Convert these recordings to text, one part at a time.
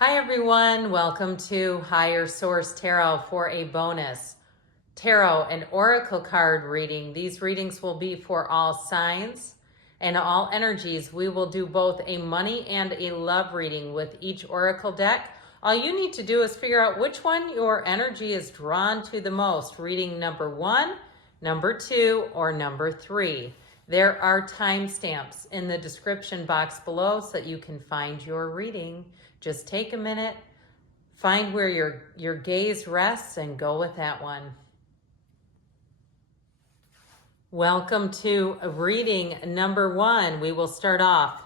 Hi everyone, welcome to Higher Source Tarot for a bonus tarot and oracle card reading. These readings will be for all signs and all energies. We will do both a money and a love reading with each oracle deck. All you need to do is figure out which one your energy is drawn to the most. Reading number 1, number 2, or number 3. There are timestamps in the description box below so that you can find your reading. Just take a minute, find where your gaze rests, and go with that one. Welcome to reading number 1. We will start off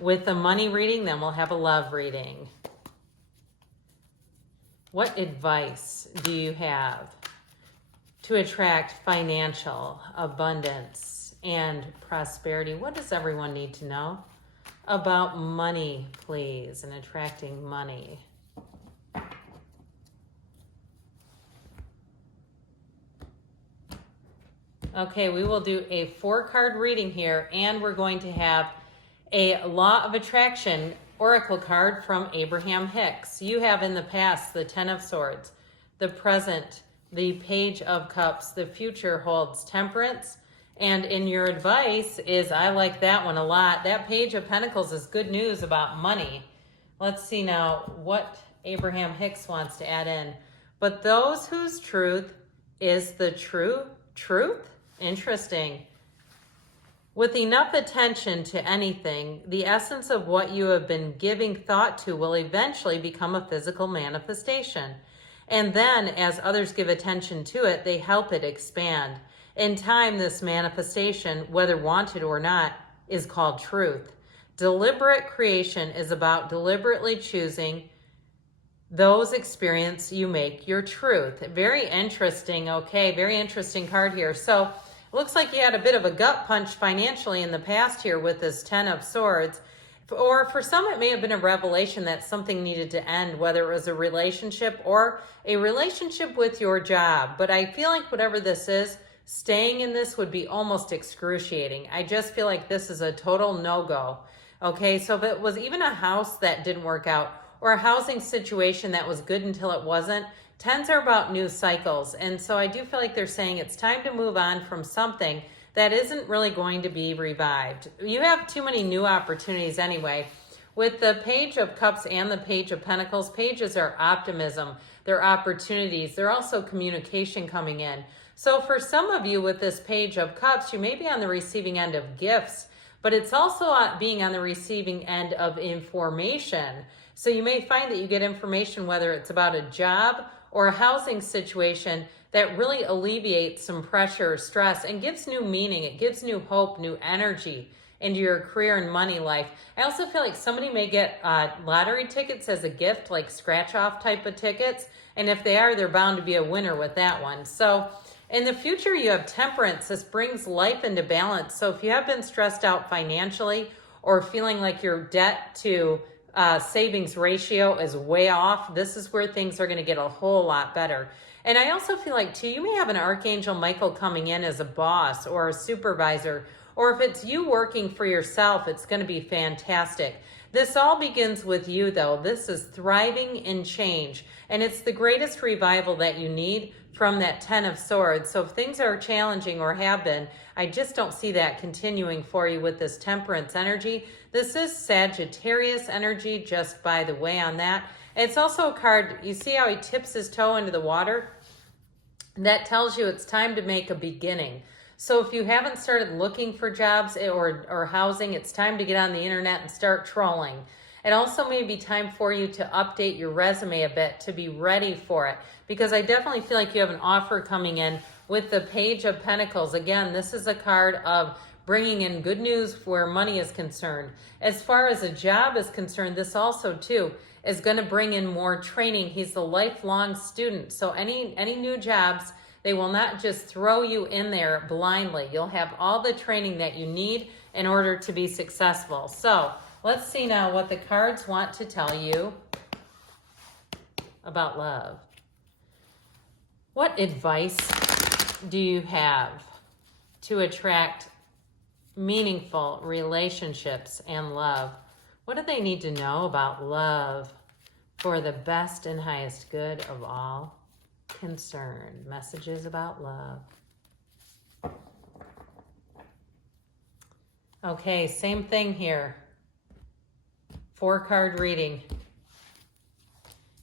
with a money reading, then we'll have a love reading. What advice do you have to attract financial abundance and prosperity? What does everyone need to know about money, please, and attracting money? Okay, we will do a 4-card reading here, and we're going to have a Law of Attraction oracle card from Abraham Hicks. You have in the past the 10 of Swords, the present, the Page of Cups, the future holds Temperance, and in your advice is, I like that one a lot. That Page of Pentacles is good news about money. Let's see now what Abraham Hicks wants to add in. But those whose truth is the true truth? Interesting. With enough attention to anything, the essence of what you have been giving thought to will eventually become a physical manifestation. And then, as others give attention to it, they help it expand. In time, this manifestation, whether wanted or not, is called truth. Deliberate creation is about deliberately choosing those experiences you make your truth. Very interesting. Okay, very interesting card here. So it looks like you had a bit of a gut punch financially in the past here with this 10 of Swords. Or for some, it may have been a revelation that something needed to end, whether it was a relationship or a relationship with your job. But I feel like whatever this is, staying in this would be almost excruciating. I just feel like this is a total no-go. Okay, so if it was even a house that didn't work out or a housing situation that was good until it wasn't, 10s are about new cycles. And so I do feel like they're saying it's time to move on from something that isn't really going to be revived. You have too many new opportunities anyway. With the Page of Cups and the Page of Pentacles, pages are optimism, they're opportunities, they're also communication coming in. So for some of you with this Page of Cups, you may be on the receiving end of gifts, but it's also being on the receiving end of information. So you may find that you get information, whether it's about a job or a housing situation, that really alleviates some pressure or stress and gives new meaning. It gives new hope, new energy into your career and money life. I also feel like somebody may get lottery tickets as a gift, like scratch-off type of tickets. And if they are, they're bound to be a winner with that one. So in the future, you have Temperance. This brings life into balance. So if you have been stressed out financially or feeling like your debt to savings ratio is way off, this is where things are going to get a whole lot better. And I also feel like, too, you may have an Archangel Michael coming in as a boss or a supervisor, or if it's you working for yourself, it's going to be fantastic. This all begins with you, though. This is thriving in change, and it's the greatest revival that you need from that 10 of Swords. So if things are challenging or have been, I just don't see that continuing for you with this Temperance energy. This is Sagittarius energy, just by the way on that. It's also a card, you see how he tips his toe into the water? That tells you it's time to make a beginning. So if you haven't started looking for jobs or housing, it's time to get on the internet and start trolling. It also may be time for you to update your resume a bit to be ready for it, because I definitely feel like you have an offer coming in with the Page of Pentacles. Again, this is a card of bringing in good news where money is concerned. As far as a job is concerned, this also too is going to bring in more training. He's a lifelong student. So any new jobs, they will not just throw you in there blindly. You'll have all the training that you need in order to be successful. So let's see now what the cards want to tell you about love. What advice do you have to attract meaningful relationships and love? What do they need to know about love? for the best and highest good of all concerned. Messages about love. Okay, same thing here. 4-card reading.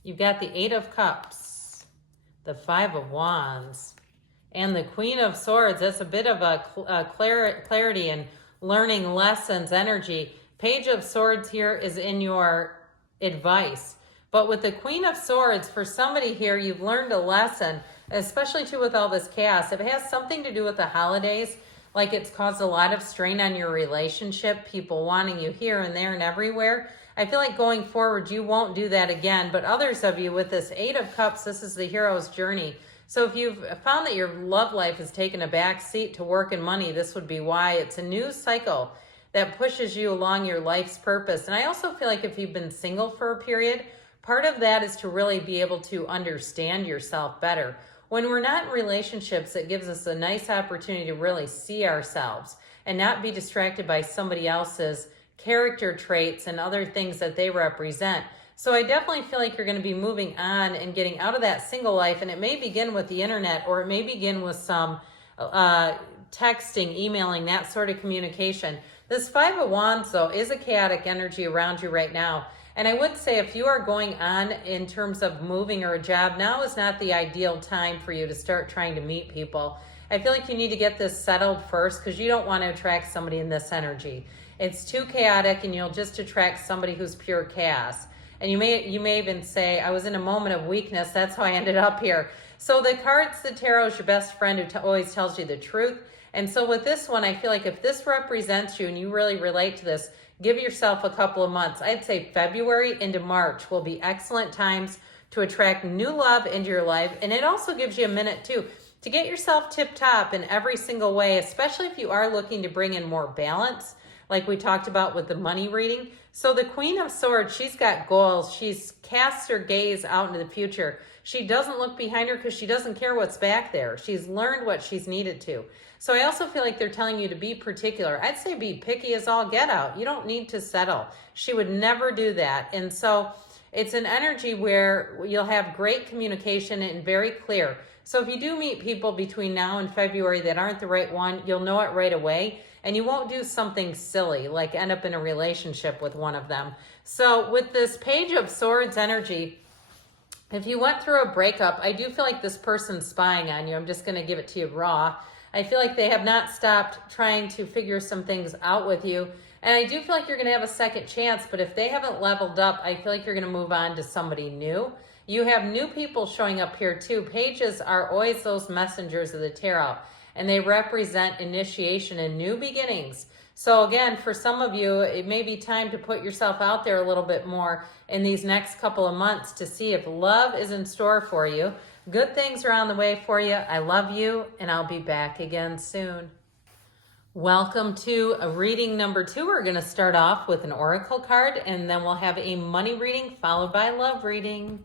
You've got the 8 of Cups, the 5 of Wands, and the Queen of Swords. That's a bit of a clarity and learning lessons energy. Page of Swords here is in your advice. But with the Queen of Swords, for somebody here, you've learned a lesson, especially too with all this chaos. If it has something to do with the holidays, like it's caused a lot of strain on your relationship, people wanting you here and there and everywhere, I feel like going forward, you won't do that again. But others of you with this 8 of Cups, this is the hero's journey. So if you've found that your love life has taken a back seat to work and money, this would be why. It's a new cycle that pushes you along your life's purpose. And I also feel like if you've been single for a period, part of that is to really be able to understand yourself better. When we're not in relationships, it gives us a nice opportunity to really see ourselves and not be distracted by somebody else's character traits and other things that they represent. So I definitely feel like you're going to be moving on and getting out of that single life. And it may begin with the internet, or it may begin with some texting, emailing, that sort of communication. This 5 of Wands, though, is a chaotic energy around you right now. And I would say if you are going on in terms of moving or a job, now is not the ideal time for you to start trying to meet people. I feel like you need to get this settled first, because you don't want to attract somebody in this energy. It's too chaotic, and you'll just attract somebody who's pure chaos. And you may even say, I was in a moment of weakness, that's how I ended up here. So the cards, the tarot is your best friend who always tells you the truth. And so with this one, I feel like if this represents you and you really relate to this, give yourself a couple of months. I'd say February into March will be excellent times to attract new love into your life. And it also gives you a minute too to get yourself tip-top in every single way, especially if you are looking to bring in more balance, like we talked about with the money reading. So the Queen of Swords, she's got goals. She's casts her gaze out into the future. She doesn't look behind her because she doesn't care what's back there. She's learned what she's needed to. So I also feel like they're telling you to be particular. I'd say be picky as all get out. You don't need to settle. She would never do that. And so it's an energy where you'll have great communication and very clear. So if you do meet people between now and February that aren't the right one, you'll know it right away. And you won't do something silly, like end up in a relationship with one of them. So with this Page of Swords energy, if you went through a breakup, I do feel like this person's spying on you. I'm just going to give it to you raw. I feel like they have not stopped trying to figure some things out with you. And I do feel like you're going to have a second chance. But if they haven't leveled up, I feel like you're going to move on to somebody new. You have new people showing up here too. Pages are always those messengers of the tarot, and they represent initiation and new beginnings. So again, for some of you, it may be time to put yourself out there a little bit more in these next couple of months to see if love is in store for you. Good things are on the way for you. I love you, and I'll be back again soon. Welcome to a reading number 2. We're going to start off with an oracle card, and then we'll have a money reading followed by a love reading.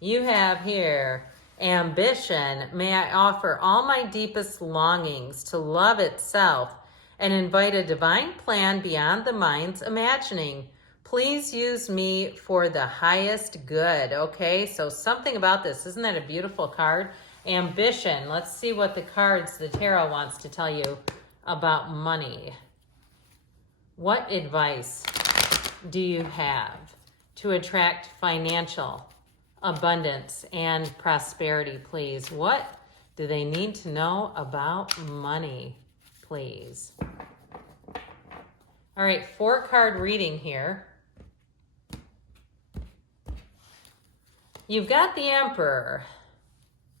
You have here, ambition. May I offer all my deepest longings to love itself and invite a divine plan beyond the mind's imagining. Please use me for the highest good. Okay, so something about this. Isn't that a beautiful card? Ambition. Let's see what the cards, the tarot wants to tell you about money. What advice do you have to attract financial abundance and prosperity, please? What do they need to know about money, please? All right, 4-card reading here. You've got the Emperor,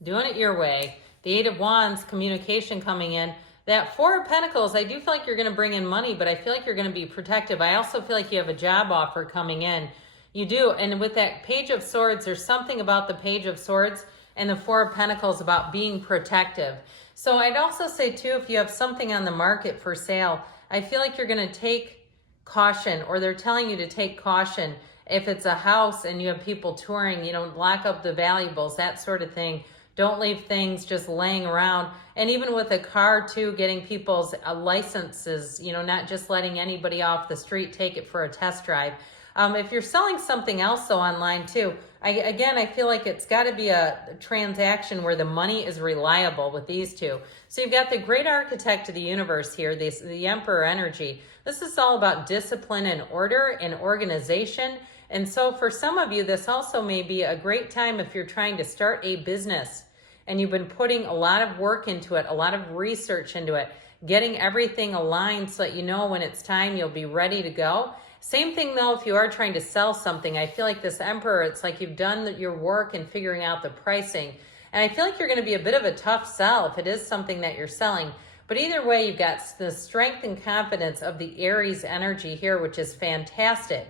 doing it your way. The 8 of Wands, communication coming in. That 4 of Pentacles, I do feel like you're going to bring in money, but I feel like you're going to be protective. I also feel like you have a job offer coming in. You do. And with that Page of Swords, there's something about the Page of Swords and the 4 of Pentacles about being protective. So I'd also say, too, if you have something on the market for sale, I feel like you're going to take caution, or they're telling you to take caution. If it's a house and you have people touring, you know, lock up the valuables, that sort of thing. Don't leave things just laying around. And even with a car, too, getting people's licenses, you know, not just letting anybody off the street take it for a test drive. If you're selling something else though online too, I feel like it's got to be a transaction where the money is reliable with these two. So you've got the great architect of the universe here, the Emperor energy. This is all about discipline and order and organization. And so for some of you, this also may be a great time if you're trying to start a business and you've been putting a lot of work into it, a lot of research into it, getting everything aligned so that you know when it's time, you'll be ready to go. Same thing though, if you are trying to sell something, I feel like this Emperor, it's like you've done your work in figuring out the pricing. And I feel like you're going to be a bit of a tough sell if it is something that you're selling. But either way, you've got the strength and confidence of the Aries energy here, which is fantastic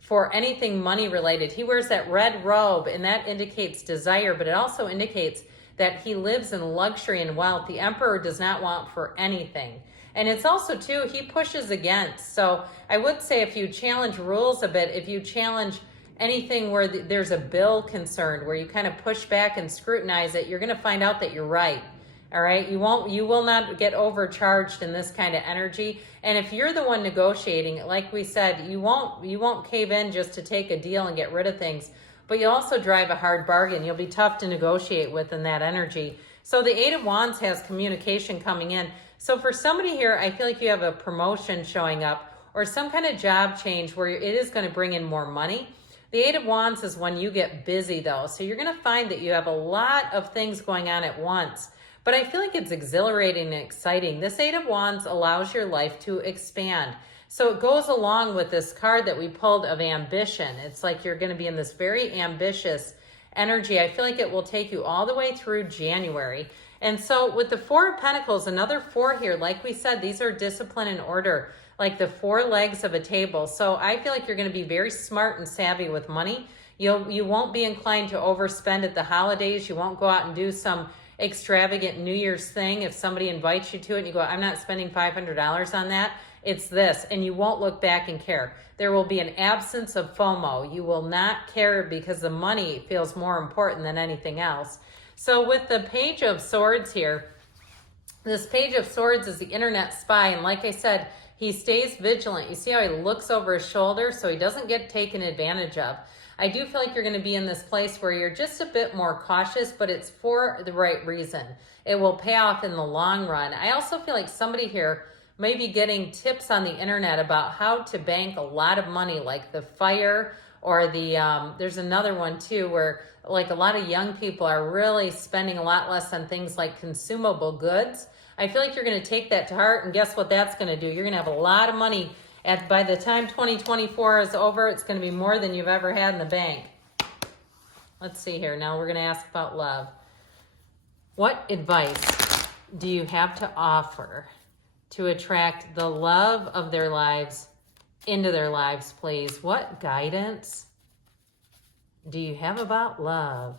for anything money related. He wears that red robe and that indicates desire, but it also indicates that he lives in luxury and wealth. The Emperor does not want for anything. And it's also too, he pushes against. So I would say if you challenge rules a bit, if you challenge anything where there's a bill concerned, where you kind of push back and scrutinize it, you're going to find out that you're right. All right. You will not get overcharged in this kind of energy. And if you're the one negotiating, like we said, you won't cave in just to take a deal and get rid of things, but you'll also drive a hard bargain. You'll be tough to negotiate with in that energy. So the Eight of Wands has communication coming in. So for somebody here, I feel like you have a promotion showing up or some kind of job change where it is going to bring in more money. The Eight of Wands is when you get busy though. So you're going to find that you have a lot of things going on at once. But I feel like it's exhilarating and exciting. This Eight of Wands allows your life to expand. So it goes along with this card that we pulled of ambition. It's like you're going to be in this very ambitious energy. I feel like it will take you all the way through January. And so with the Four of Pentacles, another four here, like we said, these are discipline and order, like the four legs of a table. So I feel like you're going to be very smart and savvy with money. You won't be inclined to overspend at the holidays. You won't go out and do some extravagant New Year's thing. If somebody invites you to it and you go, I'm not spending $500 on that, it's this, and you won't look back and care. There will be an absence of FOMO. You will not care because the money feels more important than anything else. So with the Page of Swords here, this Page of Swords is the internet spy. And like I said, he stays vigilant. You see how he looks over his shoulder so he doesn't get taken advantage of. I do feel like you're going to be in this place where you're just a bit more cautious, but it's for the right reason. It will pay off in the long run. I also feel like somebody here may be getting tips on the internet about how to bank a lot of money, like the FIRE or the, there's another one too, where like a lot of young people are really spending a lot less on things like consumable goods. I feel like you're going to take that to heart, and guess what that's going to do? You're going to have a lot of money by the time 2024 is over. It's going to be more than you've ever had in the bank. Let's see here. Now we're going to ask about love. What advice do you have to offer to attract the love of their lives into their lives, please? What guidance do you have about love?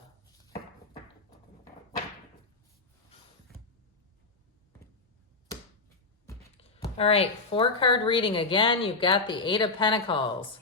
All right, 4-card reading again. You've got the Eight of Pentacles,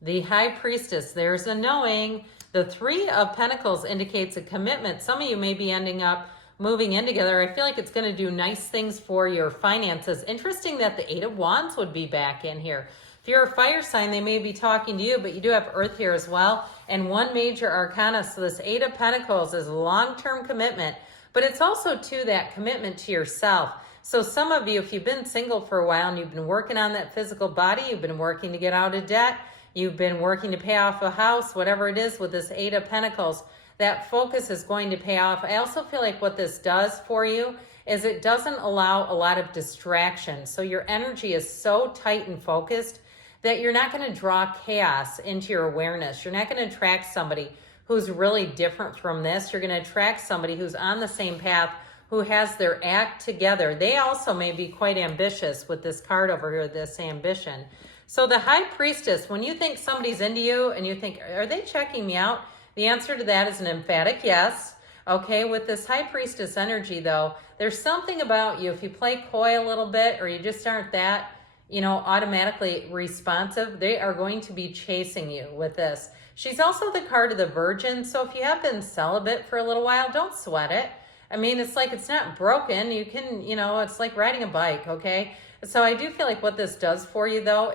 the High Priestess. There's a knowing. The Three of Pentacles indicates a commitment. Some of you may be ending up moving in together. I feel like it's going to do nice things for your finances. Interesting that the Eight of Wands would be back in here. If you're a fire sign, they may be talking to you, but you do have Earth here as well. And one major arcana. So this Eight of Pentacles is long-term commitment, but it's also to that commitment to yourself. So some of you, if you've been single for a while and you've been working on that physical body, you've been working to get out of debt, you've been working to pay off a house, whatever it is with this Eight of Pentacles, that focus is going to pay off. I also feel like what this does for you is it doesn't allow a lot of distraction. So your energy is so tight and focused that you're not going to draw chaos into your awareness. You're not going to attract somebody who's really different from this. You're going to attract somebody who's on the same path, who has their act together. They also may be quite ambitious with this card over here, this ambition. So the High Priestess, when you think somebody's into you and you think, are they checking me out? The answer to that is an emphatic yes. Okay, with this High Priestess energy though, there's something about you, if you play coy a little bit or you just aren't that, automatically responsive, they are going to be chasing you with this. She's also the card of the Virgin. So if you have been celibate for a little while, don't sweat it. I mean, it's like, it's not broken. You can, it's like riding a bike, okay? So I do feel like what this does for you, though,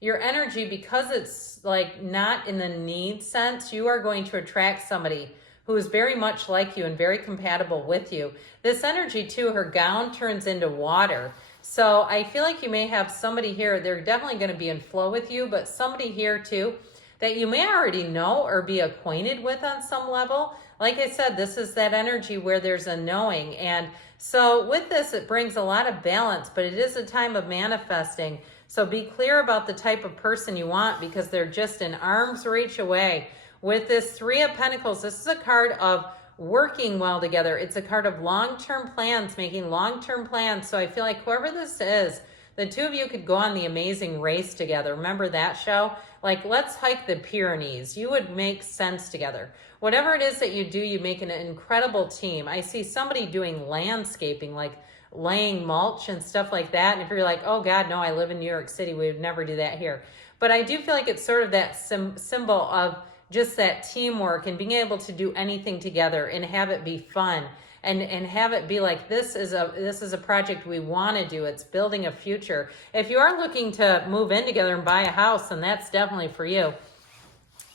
your energy, because it's like not in the need sense, you are going to attract somebody who is very much like you and very compatible with you. This energy too, her gown turns into water. So I feel like you may have somebody here, they're definitely going to be in flow with you, but somebody here too that you may already know or be acquainted with on some level. Like I said, this is that energy where there's a knowing. And so with this, it brings a lot of balance, but it is a time of manifesting. So be clear about the type of person you want, because they're just an arm's reach away. With this Three of Pentacles, this is a card of working well together. It's a card of long-term plans, making long-term plans. So I feel like whoever this is, the two of you could go on the Amazing Race together. Remember that show? Like, let's hike the Pyrenees. You would make sense together. Whatever it is that you do, you make an incredible team. I see somebody doing landscaping, like laying mulch and stuff like that. And if you're like, oh God, no, I live in New York City, we would never do that here. But I do feel like it's sort of that symbol of just that teamwork and being able to do anything together and have it be fun. And have it be like, this is a project we want to do. It's building a future. If you are looking to move in together and buy a house, then that's definitely for you.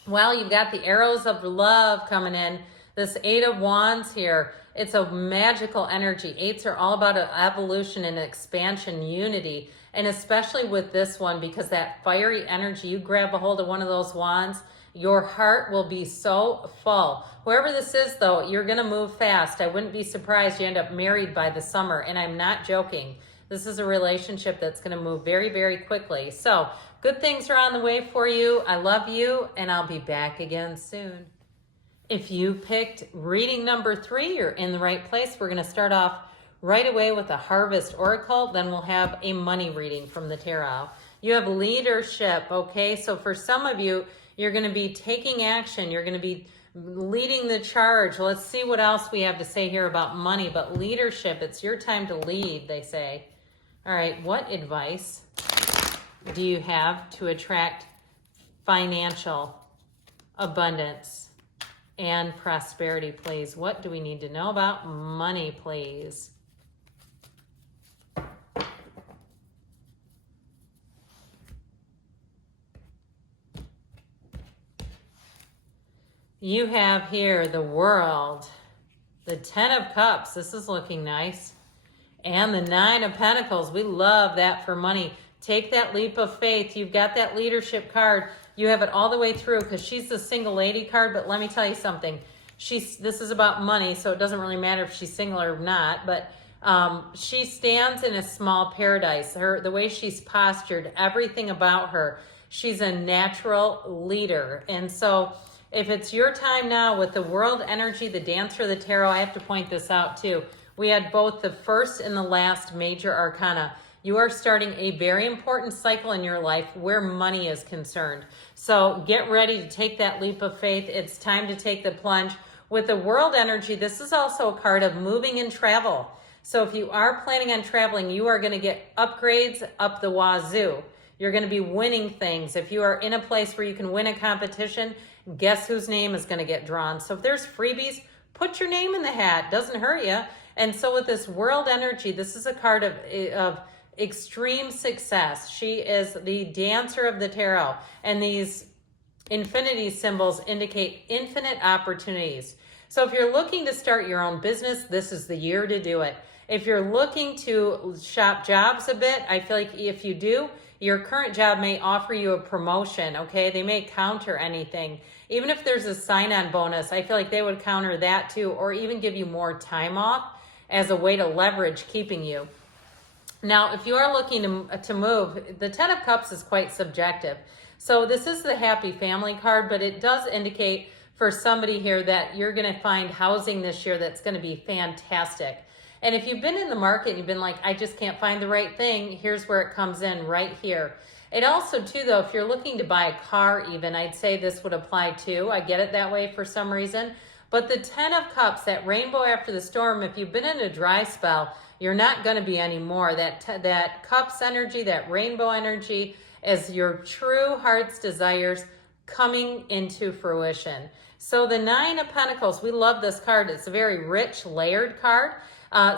Well, you've got the arrows of love coming in. This Eight of Wands here, it's a magical energy. Eights are all about evolution and expansion, unity. And especially with this one, because that fiery energy, you grab a hold of one of those wands, your heart will be so full. Whoever this is, though, you're going to move fast. I wouldn't be surprised you end up married by the summer, and I'm not joking. This is a relationship that's going to move very, very quickly. So good things are on the way for you. I love you, and I'll be back again soon. If you picked reading number 3, you're in the right place. We're going to start off right away with a Harvest Oracle. Then we'll have a money reading from the Tarot. You have leadership, okay? So for some of you, you're going to be taking action. You're going to be leading the charge. Let's see what else we have to say here about money. But leadership, it's your time to lead, they say. All right, what advice do you have to attract financial abundance and prosperity, please? What do we need to know about money, please? You have here the World, the Ten of Cups. This is looking nice. And the Nine of Pentacles. We love that for money. Take that leap of faith. You've got that leadership card. You have it all the way through, because she's the single lady card. But let me tell you something. This is about money, so it doesn't really matter if she's single or not. But she stands in a small paradise. The way she's postured, everything about her, she's a natural leader. And so if it's your time now with the World energy, the Dancer of the Tarot, I have to point this out too. We had both the first and the last major arcana. You are starting a very important cycle in your life where money is concerned. So get ready to take that leap of faith. It's time to take the plunge. With the World energy, this is also a card of moving and travel. So if you are planning on traveling, you are going to get upgrades up the wazoo. You're going to be winning things. If you are in a place where you can win a competition, guess whose name is going to get drawn? So if there's freebies, put your name in the hat. Doesn't hurt you. And so with this World energy, this is a card of extreme success. She is the Dancer of the Tarot. And these infinity symbols indicate infinite opportunities. So if you're looking to start your own business, this is the year to do it. If you're looking to shop jobs a bit, I feel like if you do, your current job may offer you a promotion, okay? They may counter anything. Even if there's a sign-on bonus, I feel like they would counter that too, or even give you more time off as a way to leverage keeping you. Now, if you are looking to move, the Ten of Cups is quite subjective. So this is the Happy Family card, but it does indicate for somebody here that you're going to find housing this year that's going to be fantastic. And if you've been in the market and you've been like, I just can't find the right thing, here's where it comes in right here. It also too, though, if you're looking to buy a car even, I'd say this would apply too. I get it that way for some reason. But the Ten of Cups, that rainbow after the storm, if you've been in a dry spell, you're not going to be anymore. That Cups energy, that rainbow energy is your true heart's desires coming into fruition. So the Nine of Pentacles, we love this card. It's a very rich, layered card.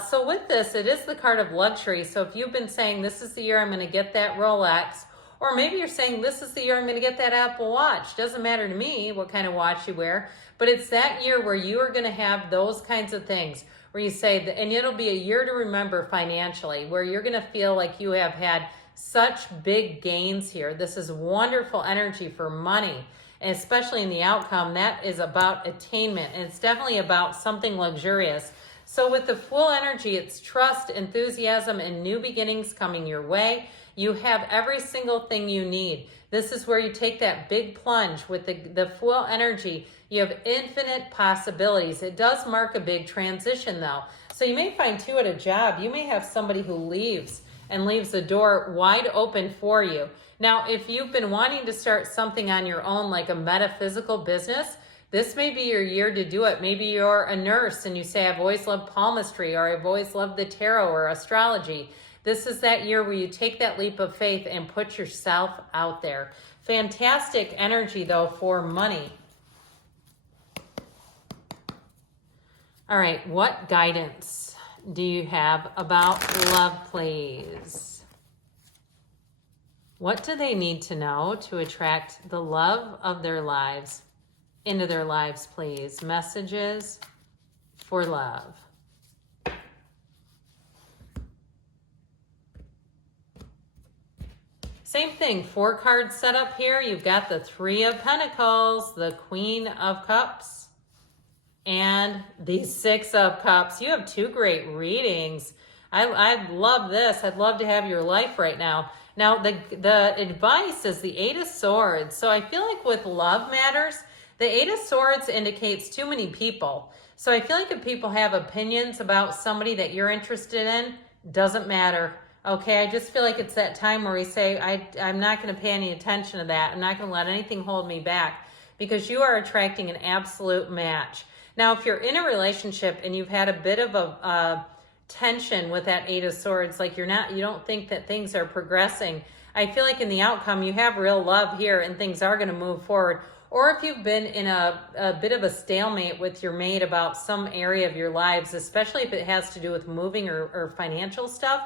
So with this, it is the card of luxury. So if you've been saying, this is the year I'm going to get that Rolex, Or maybe you're saying, this is the year I'm going to get that Apple Watch. Doesn't matter to me what kind of watch you wear, but it's that year where you are going to have those kinds of things where you say, and it'll be a year to remember financially, where you're going to feel like you have had such big gains here. This is wonderful energy for money, and especially in the outcome, that is about attainment, and it's definitely about something luxurious. So with the full energy, it's trust, enthusiasm, and new beginnings coming your way. You have every single thing you need. This is where you take that big plunge with the full energy. You have infinite possibilities. It does mark a big transition though. So you may find too at a job, you may have somebody who leaves and leaves the door wide open for you. Now, if you've been wanting to start something on your own, like a metaphysical business, this may be your year to do it. Maybe you're a nurse and you say, I've always loved palmistry, or I've always loved the tarot or astrology. This is that year where you take that leap of faith and put yourself out there. Fantastic energy, though, for money. All right, what guidance do you have about love, please? What do they need to know to attract the love of their lives into their lives, please? Messages for love. Same thing, 4 card setup here. You've got the 3 of Pentacles, the Queen of Cups, and the 6 of Cups. You have 2 great readings. I love this. I'd love to have your life right now. Now, the advice is the 8 of Swords. So I feel like with love matters, the 8 of Swords indicates too many people. So I feel like if people have opinions about somebody that you're interested in, doesn't matter. Okay, I just feel like it's that time where we say, I'm not going to pay any attention to that. I'm not going to let anything hold me back, because you are attracting an absolute match. Now, if you're in a relationship and you've had a bit of a tension with that 8 of Swords, like you don't think that things are progressing, I feel like in the outcome, you have real love here and things are going to move forward. Or if you've been in a bit of a stalemate with your mate about some area of your lives, especially if it has to do with moving or financial stuff,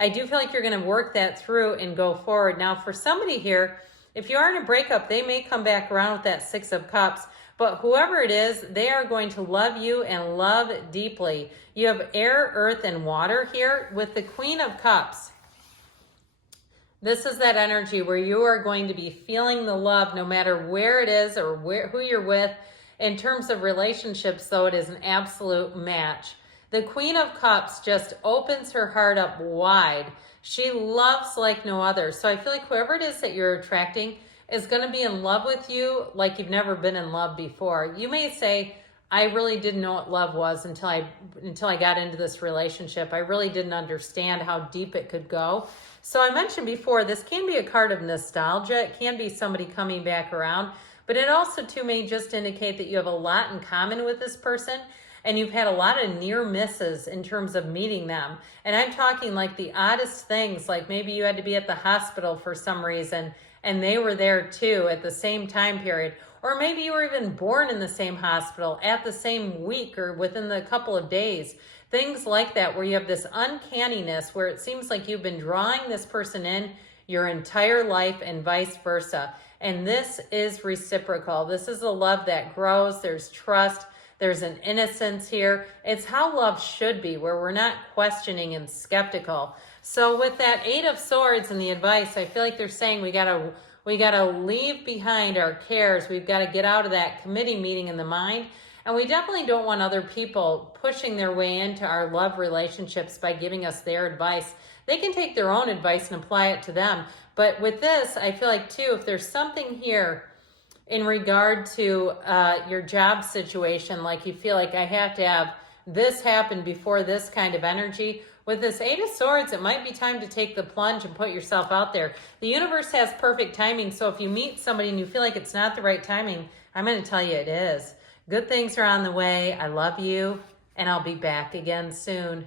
I do feel like you're going to work that through and go forward. Now, for somebody here, if you are in a breakup, they may come back around with that 6 of Cups. But whoever it is, they are going to love you and love deeply. You have air, earth, and water here with the Queen of Cups. This is that energy where you are going to be feeling the love no matter where it is or who you're with. In terms of relationships, though, it is an absolute match. The Queen of Cups just opens her heart up wide. She loves like no other. So I feel like whoever it is that you're attracting is going to be in love with you like you've never been in love before. You may say, I really didn't know what love was until I got into this relationship. I really didn't understand how deep it could go. So I mentioned before, this can be a card of nostalgia. It can be somebody coming back around, but it also too may just indicate that you have a lot in common with this person, and you've had a lot of near misses in terms of meeting them. And I'm talking like the oddest things, like maybe you had to be at the hospital for some reason and they were there too at the same time period. Or maybe you were even born in the same hospital at the same week or within the couple of days. Things like that where you have this uncanniness where it seems like you've been drawing this person in your entire life and vice versa. And this is reciprocal. This is a love that grows. There's trust. There's an innocence here. It's how love should be, where we're not questioning and skeptical. So with that 8 of Swords and the advice, I feel like they're saying we gotta leave behind our cares. We've got to get out of that committee meeting in the mind. And we definitely don't want other people pushing their way into our love relationships by giving us their advice. They can take their own advice and apply it to them. But with this, I feel like too, if there's something here in regard to your job situation, like you feel like I have to have this happen before this kind of energy, with this 8 of Swords, it might be time to take the plunge and put yourself out there. The universe has perfect timing, so if you meet somebody and you feel like it's not the right timing, I'm going to tell you it is. Good things are on the way. I love you, and I'll be back again soon.